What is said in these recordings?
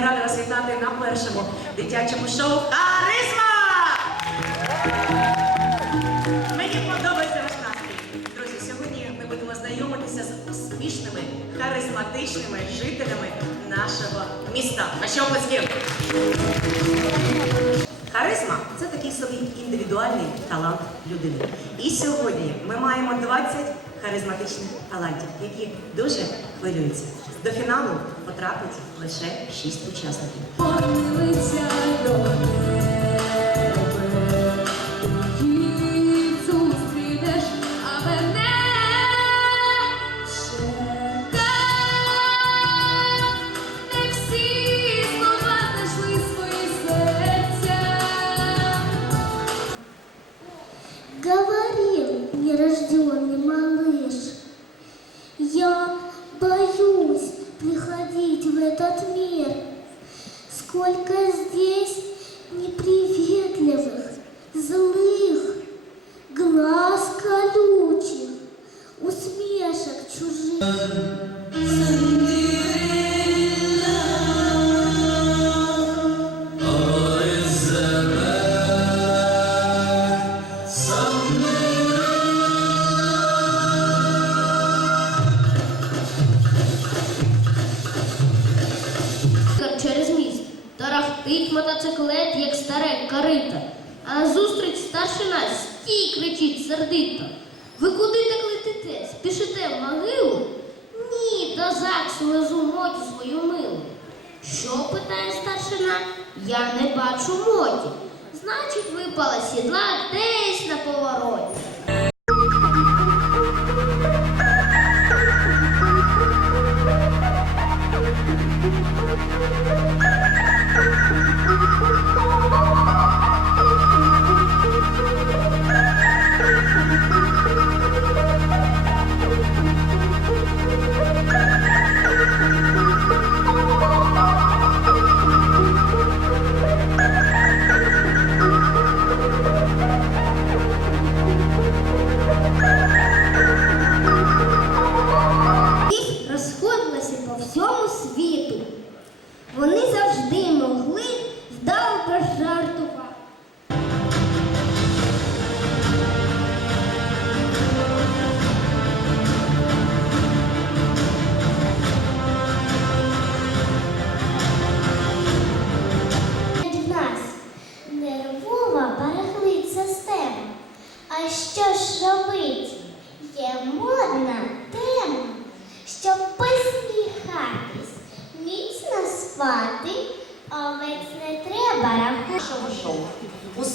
рада вас вітати на першому дитячому шоу Харизма! Мені подобається ваш настрій. Друзі, сьогодні ми будемо знайомитися з успішними, харизматичними жителями нашого міста. Наші області. Харизма це такий собі індивідуальний талант людини. І сьогодні ми маємо 20 харизматичних талантів, які дуже хвилюються. До фіналу потрапить лише 6 учасників. Тарахтить мотоциклет, як старе корита. А назустріч старшина стій кричить сердито. Ви куди так летите? Спішите в могилу? Ні, до ЗАГСу везу моті свою милу. Що питає старшина? Я не бачу моті. Значить, випала сідла десь на повороті.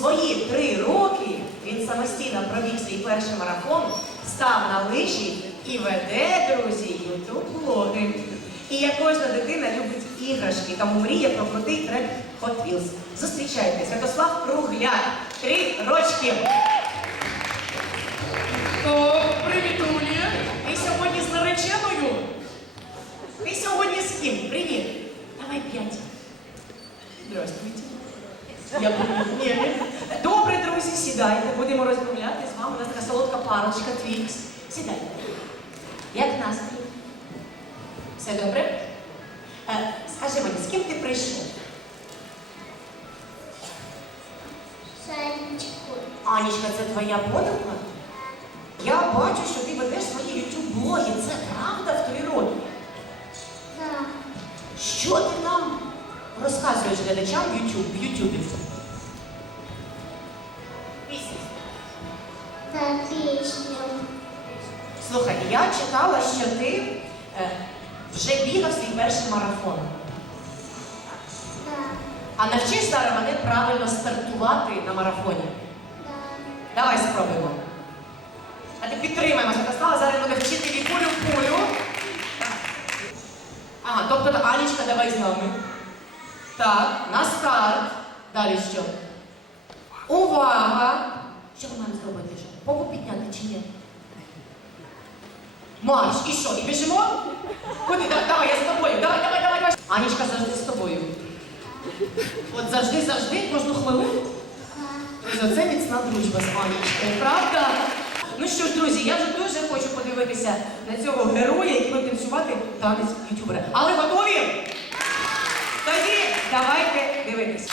Свої три роки він самостійно провів свій перший марафон, став на лижі і веде, друзі, ютуб-блоги. І як кожна дитина любить іграшки, тому мріє про крутий трек Hot Wheels. Зустрічайте, Святослав Кругляк. Три рочки. О, привіт, Улія. Ти сьогодні з нареченою? Ти сьогодні з ким? Привіт. Давай п'ять. Здравствуйте. Я буду. Ні, ні. Добре, друзі, сідайте, будемо розмовляти з вами. У нас така солодка парочка Твікс. Сідайте. Як настрій? Все добре? Е, скажи мені, з ким ти прийшов? Санечку. Анічка, це твоя подруга? Я бачу, що ти ведеш свої YouTube-блоги. Це правда в три роки. Так. Що ти там розказуєш глядачам в YouTube, пісню. Слухай, я читала, що ти е, вже бігав свій перший марафон. Так. А навчиш зараз мене правильно стартувати на марафоні. Так. Давай спробуємо. А ти підтримаємо Святослава, зараз буде вчити вікулю в кулю. Ага, тобто Анічка, давай з нами. Так, на старт. Далі що? Увага! Що ми маємо зробити? Що? Попу підняти чи ні? Марш, і що? І біжимо? Куди? Да- Давай, я з тобою. Давай, давай, давай, давай. Анічка завжди з тобою. От завжди, завжди, кожну хвилину. За це міцна дружба з Анічкою, правда? Ну що ж, друзі, я вже дуже хочу подивитися на цього героя, який буде танцювати танець ютубера. Але готові? Тоді давайте дивитися.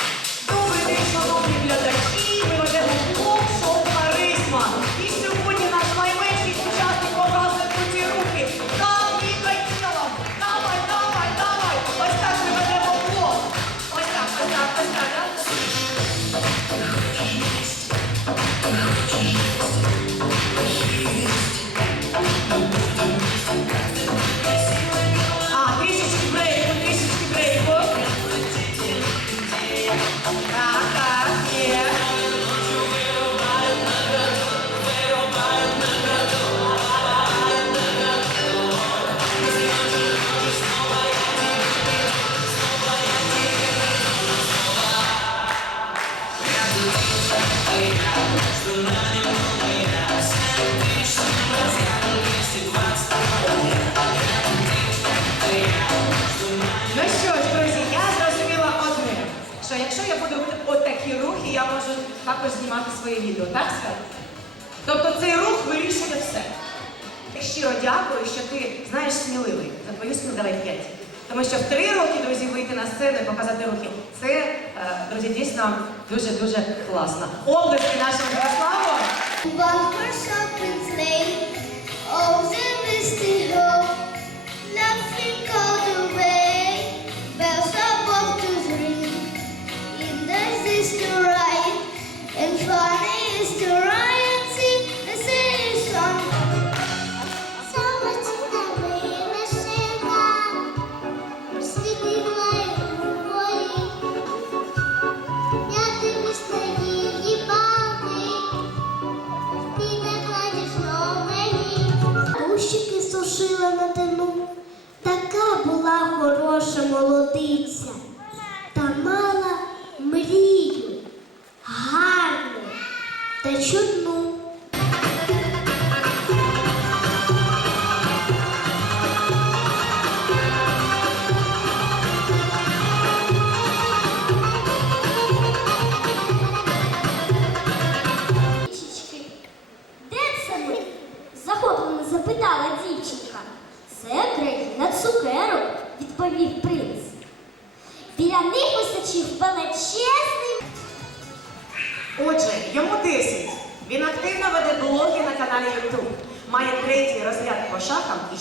Ну що ж, друзі, я зрозуміла одне, що якщо я буду робити отакі рухи, я можу також знімати своє відео, так сказати? Тобто цей рух вирішує все. Я щиро дякую, що ти знаєш сміливий. За твою сміливість давай п'ять. Тому що в три роки, друзі, вийти на сцену і показати рухи. Це, е, друзі, дійсно дуже-дуже класно. Області нашим Ярославу. One sleigh, oh the misty та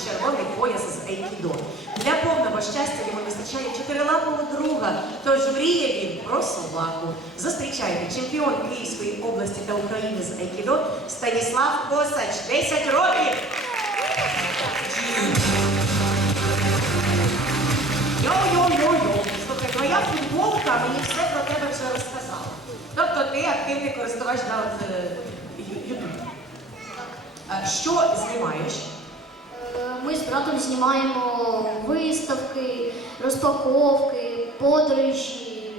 червоний пояс з Айкідо. Для повного щастя йому вистачає чотирилапого друга, тож мріє він про собаку. Зустрічайте чемпіон Київської області та України з Айкідо Станіслав Косач, 10 років. Йо-йо-йо-йо. Слухай, твоя футболка мені все про тебе вже розказала. Тобто ти активний користувач да, от, е. Е, Що знімаєш? Е, Ми з братом знімаємо виставки, розпаковки, подорожі,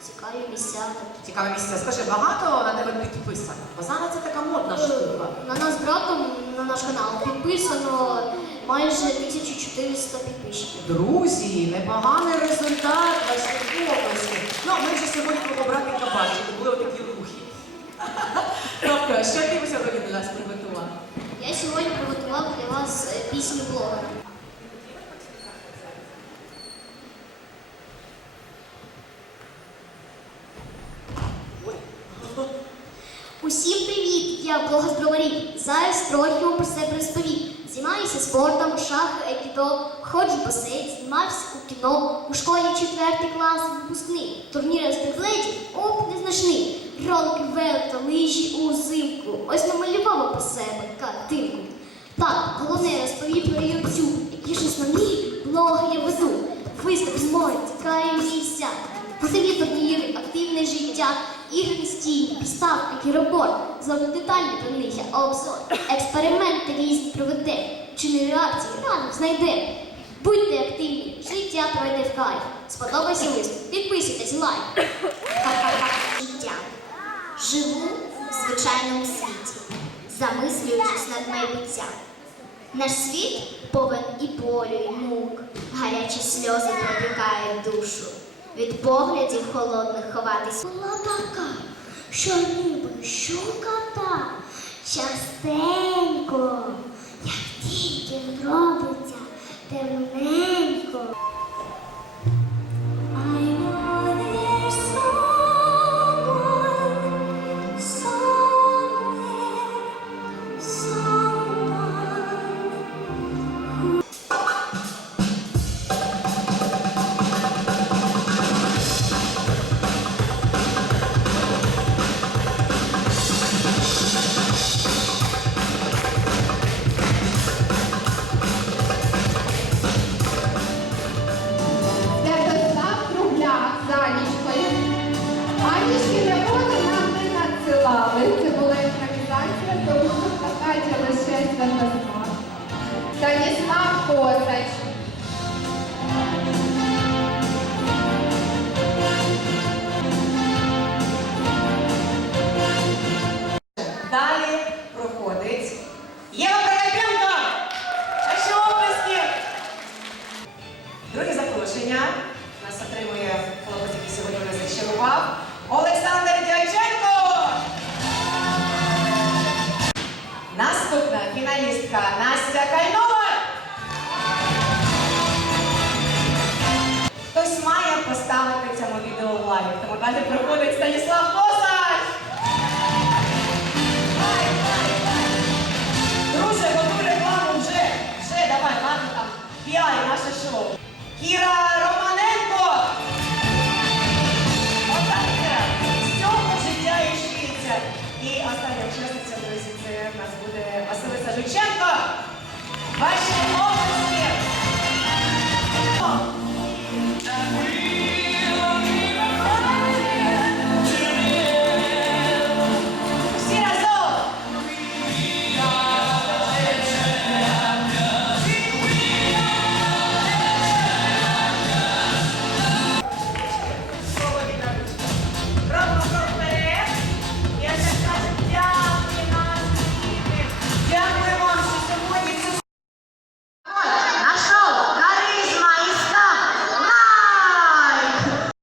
цікаві місця. Цікаве місце. Скажи, багато на тебе підписано? Бо зараз це така модна штука. На нас з братом на наш канал підписано майже 1400 підписчиків. Друзі, непоганий результат вашої області. Ну, ми вже сьогодні твого братика бачили, були отакі рухи. Тобто, що ти сьогодні для нас приготував? Я сьогодні приготував для вас е, пісню блогера. Усім привіт! Я броварів. Зараз трохи вам про себе розповім. Займаюся спортом, шахи, айкідо, ходжу басейн, знімався у кіно, у школі 4 клас, випускний, турніри з приклеїв, оп, незначний. Ролики, велика, лижі узимку. Ось намалювала про себе картинку. Так, головне розповім про YouTube, які ж основні блоги я веду. Виставки мої цікаві місця. Позивні турніри, активне життя, ігри стійні, підставки, кіробор, зовні детальні про них я обзор, експерименти різні проведе, чинні реакції рано знайде. Будьте активні, життя пройде в кайф. Сподобайся лист, підписуйтесь, лайк. життя. Живу в звичайному світі, замислюючись над майбуттям. Наш світ повен і болю, і мук, гарячі сльози проникають душу. Від поглядів холодних ховатись Була така, що ніби щуката частенько, як тільки зробиться темненько. Фіналістка Настя Кайнова. Хтось має поставити цьому відео лайк, тому далі проходить Станіслав Косач. Друже, готуй рекламу вже. Вже, давай, ладно там. Піай наше шоу. Кіра